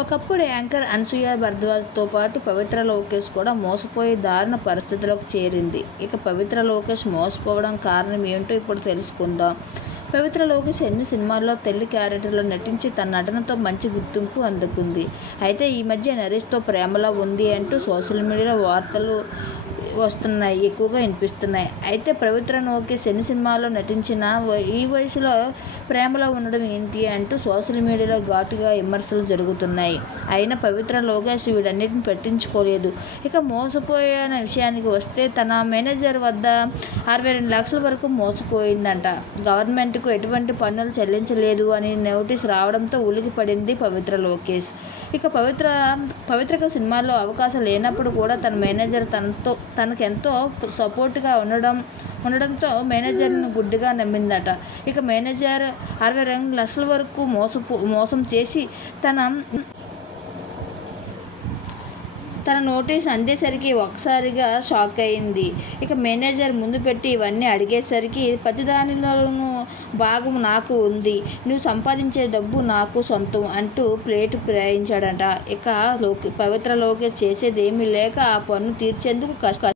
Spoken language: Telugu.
ఒకప్పుడు యాంకర్ అనసూయ భరద్వాజ్తో పాటు పవిత్ర లోకేష్ కూడా మోసపోయి దారుణ పరిస్థితులకు చేరింది. ఇక పవిత్ర లోకేష్ మోసపోవడం కారణం ఏంటో ఇప్పుడు తెలుసుకుందాం. పవిత్ర లోకేష్ ఎన్ని సినిమాల్లో తల్లి క్యారెక్టర్లో నటించి తన నటనతో మంచి గుర్తింపు అందుకుంది. అయితే ఈ మధ్య నరేష్తో ప్రేమలో ఉంది అంటూ సోషల్ మీడియాలో వార్తలు వస్తున్నాయి ఎక్కువగా వినిపిస్తున్నాయి. అయితే పవిత్ర లోకేష్ ఎన్ని సినిమాలో నటించిన ఈ వయసులో ప్రేమలో ఉండడం ఏంటి అంటూ సోషల్ మీడియాలో ఘాటుగా విమర్శలు జరుగుతున్నాయి. అయినా పవిత్ర లోకేష్ వీడన్నిటిని పట్టించుకోలేదు. ఇక మోసపోయిన విషయానికి వస్తే తన మేనేజర్ వద్ద అరవై రెండు లక్షల వరకు మోసపోయిందంట. గవర్నమెంట్కు ఎటువంటి పన్నులు చెల్లించలేదు అని నోటీస్ రావడంతో ఉలికి పడింది పవిత్ర లోకేష్. ఇక పవిత్ర పవిత్రకు సినిమాల్లో అవకాశం లేనప్పుడు కూడా తన మేనేజర్ తనతో తనకెంతో సపోర్ట్గా ఉండడం ఉండడంతో మేనేజర్ని గుడ్డిగా నమ్మిందట. ఇక మేనేజర్ అరవై రెండు లక్షల వరకు మోసపో మోసం చేసి తన తన నోటీస్ అందేసరికి ఒకసారిగా షాక్ అయింది. ఇక మేనేజర్ ముందు పెట్టి ఇవన్నీ అడిగేసరికి ప్రతిదానిలోనూ భాగం నాకు ఉంది. నువ్వు సంపాదించే డబ్బు నాకు సొంతం అంటూ ప్లేట్ ప్రయాణించాడంట ఇక లోకి పవిత్ర లోకేష్ ఏమీ లేక ఆ పన్ను తీర్చేందుకు కష్ట